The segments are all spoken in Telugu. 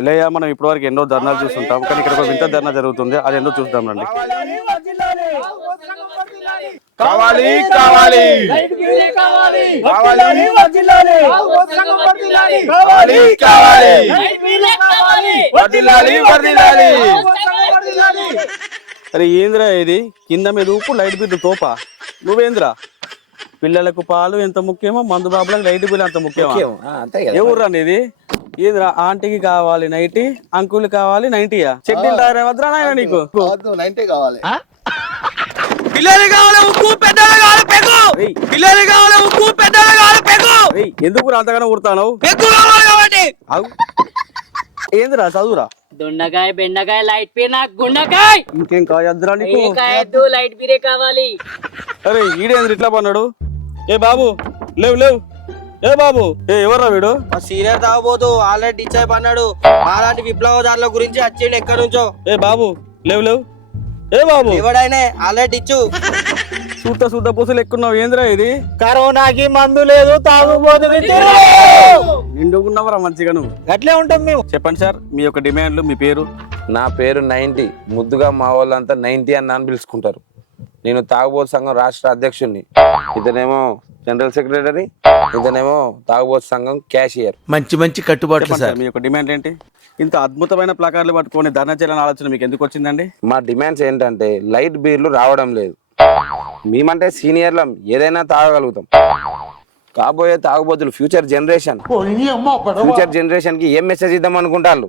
ఎల్లయ్య మనం ఇప్పటివరకు ఎన్నో ధర్నాలు చూస్తుంటాం, కానీ ఇక్కడ ఒక వింత ధర్నా జరుగుతుంది. అది ఎన్నో చూద్దాం రండి. కావాలి కావాలి కావాలి కావాలి. అరే ఏంద్రా ఇది, కింద మీద ఊపు లైట్ బిల్లు తోపా. నువ్వేంద్రా పిల్లలకు పాలు ఎంత ముఖ్యమో మందు బాబులకు లైట్ బిల్ అంత ముఖ్యమా? ఎవరు రండి ఇది? ఏంద్రా ఆంటీకి కావాలి నైటీ, అంకుల్ కావాలి నైటీయా? చెడ్డీలు వద్దురా నాయన నీకు. పిల్లలు కావాలి ఉక్కు, పెద్దలు కావాలి పెగ్గు. పిల్లలు కావాలి ఉక్కు, పెద్దలు కావాలి పెగ్గు. ఎందుకు అంతగానో ఊరుతాను? పెగ్గు కావాలి కాబట్టి. ఏంద్రా చదువురా? దొండకాయ బెండకాయ లైట్ పే నాకు గుండకాయ. ఇంకేం కావద్దురా నీకు? లైట్ పీరే కావాలి. అరే ఈడేంద్ర ఇట్లా పన్నాడు? ఏ బాబు లేవు లేవు. ఏ బాబు, ఏ ఎవర్రా వీడు? సీనియర్ తాగబోతూ ఆల్రెడీ డిచైప్ అన్నాడు. అలాంటి విప్లవదారుల గురించి వచ్చిండు ఎక్కడి నుంచో. ఏ బాబు లేవు లేవు. ఏ బాబు ఎవడైనా ఆల్రెడీ ఇచ్చు. శుద్ధ పూసలు ఎక్కున్నావు. ఏంద్రా ఇది? కరోనాకి మందు లేదు, తాగుబోతు నిండుకున్నావరా మంచిగా నువ్వు. అట్లే ఉంటాం మేము. చెప్పండి సార్ మీ యొక్క డిమాండ్లు, మీ పేరు. నా పేరు 90. ముద్దుగా మా వాళ్ళంతా 90 అని నన్ను పిలుచుకుంటారు. నేను తాగుబోతు సంఘం రాష్ట్ర అధ్యక్షుడిని. ఇతనేమో జనరల్ సెక్రటరీ, ఇతనేమో తాగుబోతు సంఘం క్యాషియర్. మంచి మంచి కట్టుబాట్లు సార్. మీ యొక్క డిమాండ్ ఏంటి? ఇంత అద్భుతమైన ప్లాకార్డులు పట్టుకొని ధర్నా చేయాలని ఆలోచన మీకు ఎందుకు వచ్చిందండి? మా డిమాండ్స్ ఏంటంటే లైట్ బీర్లు రావడం లేదు. మేమంటే సీనియర్లం, ఏదైనా తాగగలుగుతాం. కాబోయే తాగుబోతులు ఫ్యూచర్ జనరేషన్ కి ఏం మెసేజ్ ఇద్దాం అనుకుంటారు?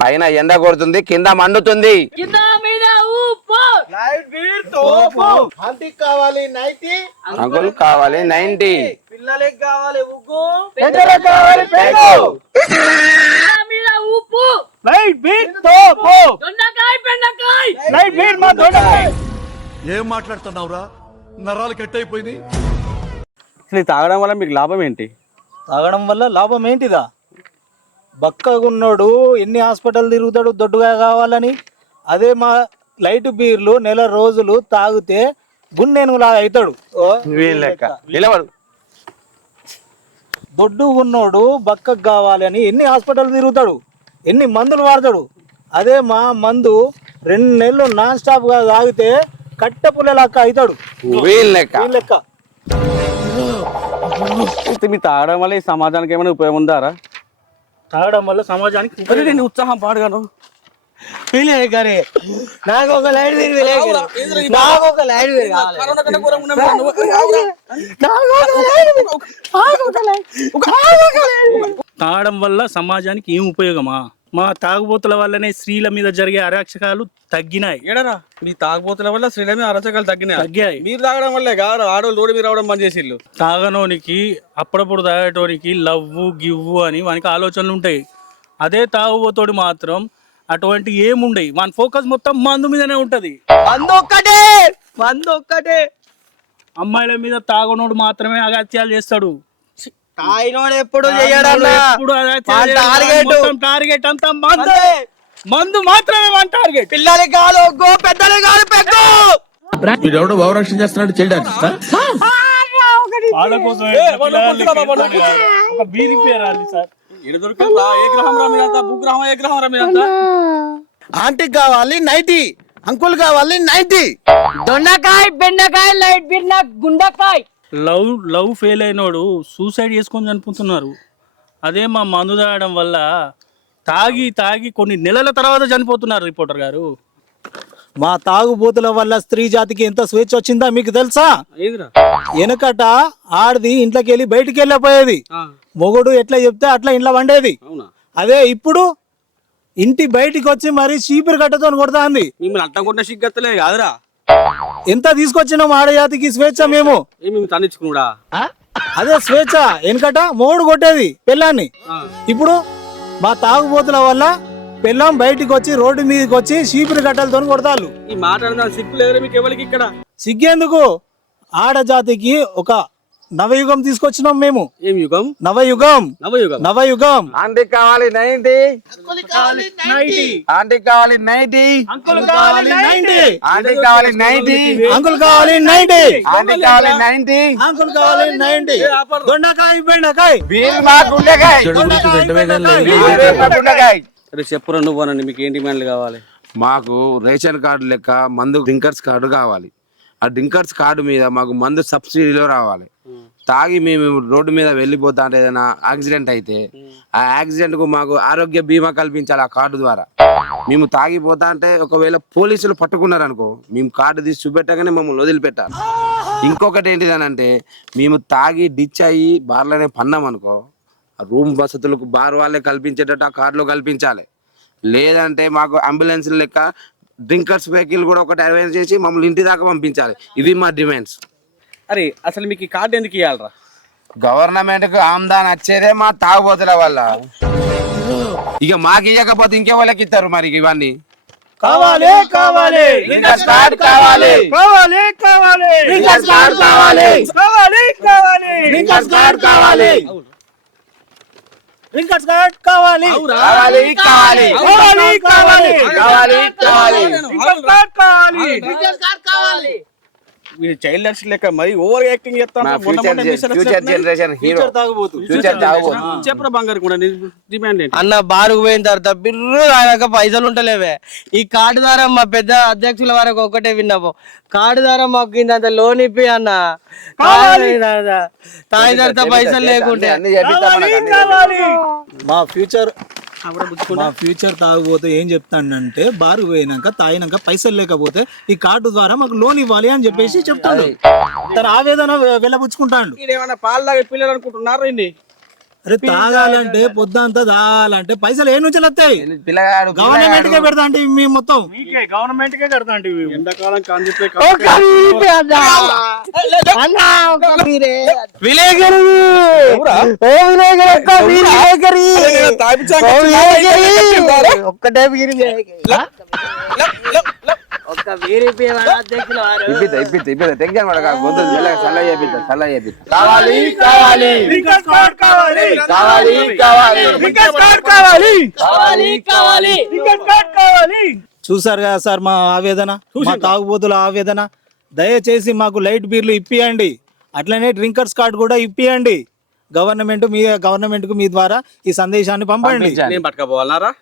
పైన ఎండ కొడుతుంది, కింద మండుతుంది. అంకుల్ కావాలి 90. పిల్లలకి కావాలి ఉగ్గు, ఏం మాట్లాడుతున్నావురా? నరాలు కట్ అయిపోయింది. అసలు తాగడం వల్ల మీకు లాభం ఏంటి? తాగడం వల్ల లాభం ఏంటిదా? బక్కగున్నోడు ఎన్ని హాస్పిటల్ తిరుగుతాడు దొడ్డుగా కావాలని. అదే మా లైట్ బీర్లు నెల రోజులు తాగితే గున్నెనుగులాగా అవుతాడు. దొడ్డు ఉన్నోడు బక్కకు కావాలని ఎన్ని హాస్పిటల్ తిరుగుతాడు, ఎన్ని మందులు వాడతాడు. అదే మా మందు 2 నెలలు నాన్ స్టాప్ గా తాగితే కట్టె పుల్ల లెక్క అవుతాడు. లెక్క మీ తాగడం వల్ల ఈ సమాజానికి ఏమైనా ఉపయోగం ఉందారా? తాగడం వల్ల సమాజానికి నేను ఉత్సాహం పాడుగాను. నాకు ఒక లైట్ నాకు ఒక లైట్ తాగడం వల్ల సమాజానికి ఏం ఉపయోగమా? మా తాగుబోతుల వల్లనే స్త్రీల మీద జరిగే అరాచకాలు తగ్గినాయి. ఏడరా మీ తాగుబోతుల వల్ల స్త్రీల మీద అరచకాలు తగ్గినాయి. మీరు తాగడం వల్లే కాదు, ఆడవాళ్ళు రోడ్డు మీద రావడం బంద్ చేసిళ్ళు. తాగనోనికి అప్పుడప్పుడు తాగేటోనికి లవ్వు గివ్వు అని వానికి ఆలోచనలు ఉంటాయి. అదే తాగుబోతోడు మాత్రం అటువంటి ఏముండయి. మన ఫోకస్ మొత్తం మందు మీదనే ఉంటది. మందు ఒక్కటే. అమ్మాయిల మీద తాగనోడు మాత్రమే అగత్యాలు చేస్తాడు. తాగినోడు ఎప్పుడు చేయడన్నా. టార్గెట్ అంతా మందు మాత్రమే మన టార్గెట్. పిల్లలకి కాదు ఒగ్గు, పెద్దలకి కాదు పెగ్గు. వీడెవడో భావరక్షణ చేస్తున్నాడు, చైల్డ్ ఆర్టిస్ట్. వాళ్ళ కోసం బీరి పేరాలి సార్. ఆంటీకి కావాలి 90, అంకుల్ కావాలి 90. దొండకాయ బెండకాయ లైట్ పీర్ నాకు గుండకాయ. లవ్ ఫెయిల్ అయినోడు సూసైడ్ చేసుకొని చనిపోతున్నారు. అదే మా మందు తాగడం వల్ల తాగి కొన్ని నెలల తర్వాత చనిపోతున్నారు. రిపోర్టర్ గారు, మా తాగుబోతుల వల్ల స్త్రీ జాతికి ఎంత స్వేచ్ఛ వచ్చిందా మీకు తెలుసా? వెనకట ఆడది ఇంట్లోకి వెళ్ళి బయటికి వెళ్ళిపోయేది. మొగుడు ఎట్లా చెప్తే అట్లా ఇంట్లో వండేది. అదే ఇప్పుడు ఇంటి బయటికి వచ్చి మరి చీపురు కట్టతో కొడతా ఉంది. మిమ్మల్ని అట్లా కొట్టిన సిగ్గత్తలే కాదురా. ఎంత తీసుకొచ్చినాం ఆడజాతికి స్వేచ్ఛ మేము. తనిచ్చుకున్నాడా? అదే స్వేచ్ఛ. వెనకట మొగుడు కొట్టేది పెళ్ళాన్ని. ఇప్పుడు మా తాగుబోతుల వల్ల పెళ్ళాం బయటికి వచ్చి రోడ్డు మీదకి వచ్చి చీపురు కట్టలతో కొడతారు. ఈ మాట్లాడదా సిగ్గు లేదు మీకు ఎవరికి? ఇక్కడ సిగ్గేందుకు? ఆడజాతికి ఒక నవయుగం తీసుకొచ్చినాం మేము. ఏం యుగం? నవయుగం. నవయుగం. ఆంటీకి కావాలి 90. ఆంటీకి కావాలి 90. అంకుల్ కావాలి 90. ఆంటీకి కావాలి 90. అంకుల్ కావాలి 90. ఆంటీకి కావాలి 90. అంకుల్ కావాలి 90. దొండకాయ బెండకాయ బీర్ మా గుండెకాయ. దొండకాయ బెండకాయ. బీర్ మా గుండెకాయ. అరే చెప్పురా నువ్వు అనండి, మీకు ఏం డిమాండ్లు కావాలి? మాకు రేషన్ కార్డు లెక్క మందు డ్రింకర్స్ కార్డు కావాలి. ఆ డ్రింకర్స్ కార్డు మీద మాకు మందు సబ్సిడీలో రావాలి. తాగి మేము రోడ్డు మీద వెళ్ళిపోతా అంటే ఏదైనా యాక్సిడెంట్ అయితే ఆ యాక్సిడెంట్కు మాకు ఆరోగ్య బీమా కల్పించాలి ఆ కార్డు ద్వారా. మేము తాగిపోతా అంటే ఒకవేళ పోలీసులు పట్టుకున్నారనుకో, మేము కార్డు తీసి చూపెట్టగానే మమ్మల్ని వదిలిపెట్టాలి. ఇంకొకటి ఏంటిదనంటే, మేము తాగి డిచ్ అయ్యి బార్లోనే పన్నామనుకో, రూమ్ వసతులకు బార్ వాళ్ళే కల్పించేటట్టు ఆ కార్డులో కల్పించాలి. లేదంటే మాకు అంబులెన్స్ లెక్క డ్రింకర్స్ వెహికల్ కూడా ఒకటి అరేంజ్ చేసి మమ్మల్ని ఇంటి దాకా పంపించాలి. ఇవి మా డిమాండ్స్. అరే అసలు మీకు ఈ కార్డు ఎందుకు ఇవ్వాలరా? గవర్నమెంట్కు ఆమ్దాన్ వచ్చేదే మా తాగుబోతుల వల్ల. ఇక మాకు ఇవ్వకపోతే ఇంకెవరికి ఇస్తారు మరి ఇవన్నీ? కావాలి కావాలి డ్రింకర్స్ కార్డు కావాలి, కావాలి కావాలి డ్రింకర్స్ కార్డు కావాలి, కావాలి కావాలి డ్రింకర్స్ కార్డు కావాలి, డ్రింకర్స్ కార్డ్ కావాలి కావాలి కావాలి కావాలి కావాలి కావాలి కావాలి. డ్రింకర్స్ కార్డ్ కావాలి. మీరు చైల్డ్ నర్స్ లెక్క మరి ఓవర్ యాక్టింగ్ మా ఫ్యూచర్ జనరేషన్ హీరో, ఫ్యూచర్ తాగుబోతు. చెప్పరా బంగారు కూడా డిమాండ్ ఏంటి? అన్న బారుకు పోయిన తర్వాత బిర్రు ఆయనక పైసలు ఉంటలేవే. ఈ కార్డు ద్వారా మా పెద్ద అధ్యక్షుల వరకు ఒక్కటే విన్నాము, కార్డు ద్వారా మాకు ఇంత లోన్ ఇప్పి అన్న. తాగి తర్వాత పైసలు లేకుంటే అన్ని చేపిస్తాం. మా ఫ్యూచర్ తాగబోతే ఏం చెప్తానంటే, బారు పోయినాక తాగినాక పైసలు లేకపోతే ఈ కార్డు ద్వారా మాకు లోన్ ఇవ్వాలి అని చెప్పేసి చెప్తాడు. తన ఆవేదన వెళ్ళబుచ్చుకుంటాడు. ఏమైనా పాలు తాగే పిల్లలు అనుకుంటున్నారు ఇన్ని? అరే తాగాలంటే పొద్దంతా తాగాలంటే పైసలు ఏ నుంచి వస్తాయి? పిల్లగాడు గవర్నమెంట్ కే పెడతా అంటే మేము మొత్తం గవర్నమెంట్ కే కడతా అంటే ఎండాకాలం కాంతిపై ఒక్కటే ఒక్క వీరి అధ్యక్షుల వారు టెన్షన్ పడక గొంతు చల్ల చేపిద్దాం, చల్ల చేపిద్దాం. కావాలి కావాలి డ్రింకర్స్ కార్డ్ కావాలి కావాలి కావాలి డ్రింకర్స్ కార్డ్ కావాలి కావాలి కావాలి డ్రింకర్స్ కార్డ్ కావాలి. చూసారు కదా సార్ మా ఆవేదన, మా తాగుబోతుల ఆవేదన. దయచేసి మాకు లైట్ బీర్లు ఇప్పియండి, అట్లనే డ్రింకర్స్ కార్డు కూడా ఇప్పియండి. గవర్నమెంట్ కు మీ ద్వారా ఈ సందేశాన్ని పంపండి. నేను పట్టుకపోవాలన్నారా?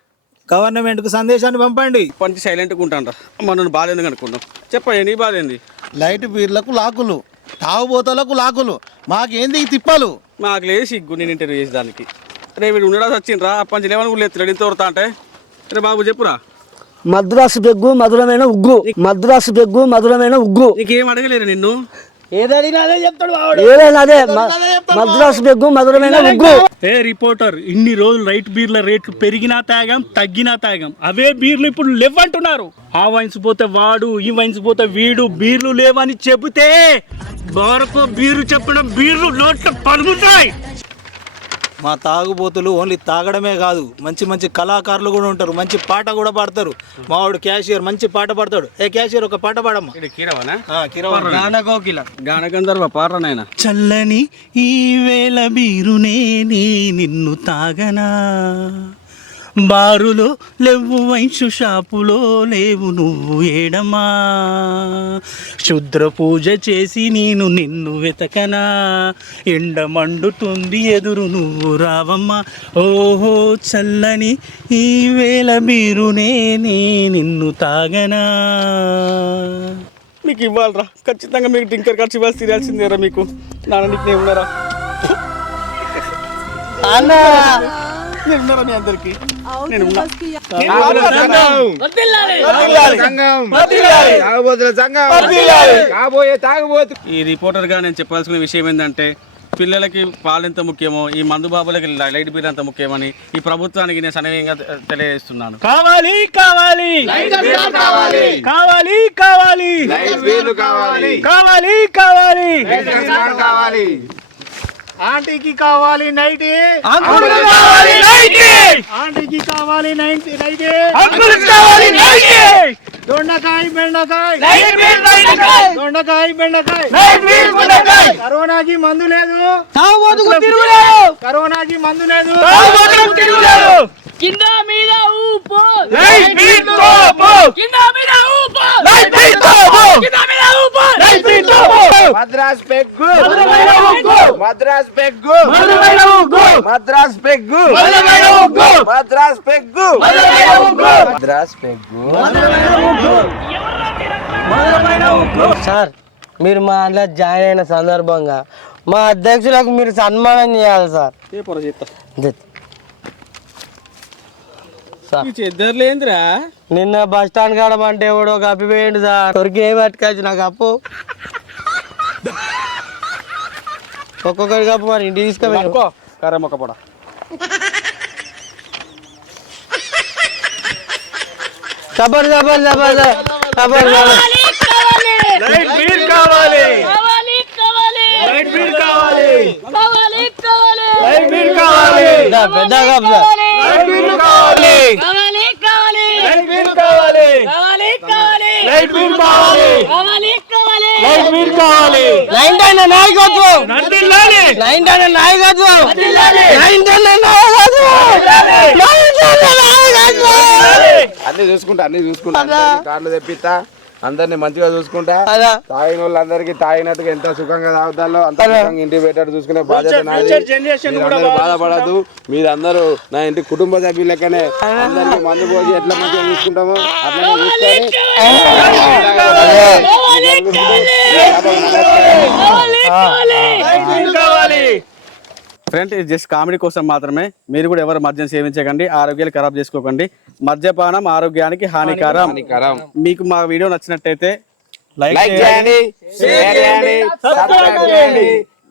గవర్నమెంట్ కు సందేశాన్ని పంపండి. పంచి సైలెంట్గా ఉంటాను రా. మనల్ని బాధ ఎందుకు అనుకున్నాం? చెప్పయ్యా నీ బాధ ఏంది? లైట్ బీర్లకు లాకులు, తాగుబోతలకు లాకులు, మాకేంది ఈ తిప్పలు? మాకు లేదు సిగ్గు నేను ఇంటర్వ్యూ చేసేదానికి. రే వీడు ఉండడా వచ్చిండ్రా, పంచి లేవని కూడా లేదు ఇంత వరతా అంటే. రే బాబు చెప్పురా. మద్రాసు పెగ్గు మధురమైన ఉగ్గు, మద్రాసు పెగ్గు మధురమైన ఉగ్గు. నీకేం అడగలేరు నిన్ను? ఏదైనా అదే మద్రాసు పెగ్గు మధురమైన ఉగ్గు. ఏ రిపోర్టర్, ఇన్ని రోజులు రైట్ బీర్ల రేట్లు పెరిగినా తాగాం, తగ్గినా తాగాం. అవే బీర్లు ఇప్పుడు లేవంటున్నారు. ఆ వైన్స్ పోతే వాడు, ఈ వైన్స్ పోతే వీడు, బీర్లు లేవని చెబితే బారకో బీరు చెప్పడం బీర్లు నోట్లో పలుకుతాయి. మా తాగుబోతులు ఓన్లీ తాగడమే కాదు, మంచి మంచి కళాకారులు కూడా ఉంటారు, మంచి పాట కూడా పాడతారు. మావాడు క్యాషియర్ మంచి పాట పాడతాడు. ఏ క్యాషియర్ ఒక పాట పాడమ్మా. గానగంధర్వ పాడరా నాయన. చల్లని ఈ వేళ బీరునే నిన్ను తాగనా, బారులో లేవు వైన్షు షాపులో లేవు నువ్వు ఏడమా, శుద్ర పూజ చేసి నిన్ను వెతకనా, ఎండ మండుతుంది ఎదురు నువ్వు రావమ్మా. ఓహో చల్లని ఈ వేళ బీరునే నిన్ను తాగనా. మీకు ఇవ్వాలరా, ఖచ్చితంగా మీకు డ్రింకర్ ఖర్చు ఇవ్వాల్సి తీరాల్సిందేరా. మీకు నాన్న నీకు నేను ఉన్నారా? నేనున్నారా మీ అందరికి? ఈ రిపోర్టర్ గా నేను చెప్పాల్సిన విషయం ఏంటంటే, పిల్లలకి పాలు ఎంత ముఖ్యమో ఈ మందు బాబులకి లైట్ బీర్ అంత ముఖ్యమని ఈ ప్రభుత్వానికి నేను సనీయంగా తెలియజేస్తున్నాను. కావాలి కావాలి కావాలి కావాలి కావాలి కావాలి కావాలి కావాలి. ఆంటీకి కావాలి నైటీ, అంకుల్కి కావాలి నైటీ, ఆంటీకి కావాలి నైటీ, అంకుల్కి కావాలి నైటీ. దొండకాయ బెండకాయ, దొండకాయ బెండకాయ, కరోనాకి మందు లేదు, కరోనాకి మందు లేదు, కింద మీద ఊపు, లైట్ బీర్ తోపు, కింద మీద ఊపు, లైట్ బీర్ తోపు, కింద మీద ఊపు, లైట్ బీర్ తోపు. Madras peg Madras peg Madras peg Madras peg Madras peg. Sir మీరు మా అందులో జాయిన్ అయిన సందర్భంగా మా అధ్యక్షులకు మీరు సన్మానం చేయాలి సార్. చెద్దర్లేంద్రా నిన్న బస్ స్టాండ్ కాడ అంటే ఎవడో కప్పిపోయిండు సార్. దొరికి ఏం పట్టుకోవచ్చు నాకు అప్పు ఒక్కొక్కరి కప్పు మరి ఇంటికి తీసుకుపోయి కర్ర మొక్క పొడ సబర్ సబర్ సబర్ సబర్ లైట్ బిల్ కావాలి లైట్ బిల్ కావాలి లైట్ బిల్ కావాలి పెద్ద కప్పు సార్. లైట్ బిల్ కావాలి లైట్ బిల్ కావాలి లైట్ బిల్ కావాలి లైట్ బిల్ కావాలి. నైన్టైన్ నాయకత్వం నందిల్లాలి నైన్టైన్ నాయకత్వం నైన్టైన్ అన్ని చూసుకుంటా అందరికీ కార్లు తెప్పిస్తా, అందరినీ మంచిగా చూసుకుంటా. అదా తాగిన వాళ్ళందరికీ తాగినట్టుగా ఎంత సుఖంగా తాగుతాలో అంత సుఖంగా ఇంటికి పెట్టాడు చూసుకునే బాధ్యత నాది. మీరందరూ బాధపడద్దు, మీరందరూ నా ఇంటి కుటుంబ సభ్యులు లెక్కనే అందరికీ మందు పోసి ఎట్లా మంచిగా చూసుకుంటామో అట్లనే కావాలి. ఫ్రెండ్ ఇది జస్ట్ కామెడీ కోసం మాత్రమే. మీరు కూడా ఎవరు మద్యం సేవించకండి, ఆరోగ్యాలు ఖరాబ్ చేసుకోకండి. మద్యపానం ఆరోగ్యానికి హానికరం. మీకు మా వీడియో నచ్చినట్టయితే లైక్ చేయండి, షేర్ చేయండి, సబ్స్క్రైబ్ చేయండి.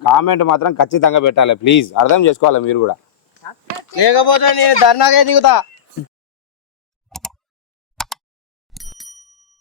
కామెంట్ మాత్రం ఖచ్చితంగా పెట్టాలి ప్లీజ్, అర్థం చేసుకోవాలి మీరు కూడా. లేకపోతే నేను ధర్నాకే దిగుతా.